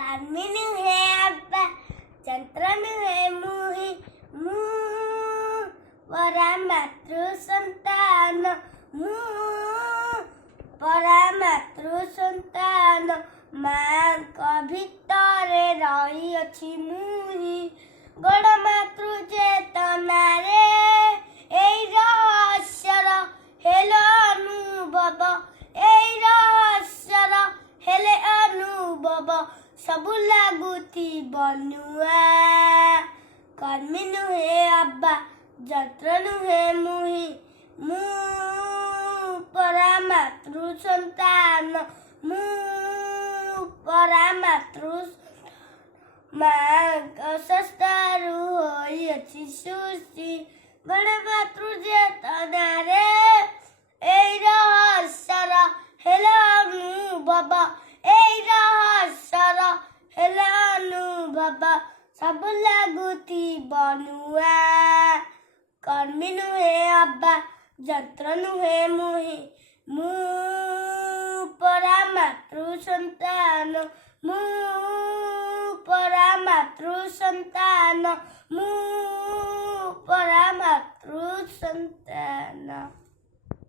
कर्मी नुहे अब्बा यंत्र नुहे मुहि मु परा मातृ संतान मु परा मातृ संतान माँ भितरे रही अछि मुहि गण मातृ चेतना रे एई रहस्यर हेले अनुभव एई रहस्यर हेले अनुभव सबु लागुथि बनुआ कर्मी नुहे अब्बा यंत्र नुहे मुहि मु परा मातृ संतान मु परा मातृ माँ सस्तारु होइछि सुस्ति गण मातृ चेतना रे एई रहस्यर हेले अनुभव एई रहस्यर हेले अनुभव सबु लागुथि बनुआ कर्मी नुहे अब्बा यंत्र नुहे मुहि मु परा मातृ संतान मु परा मातृ संतान मु परा मातृ संतान।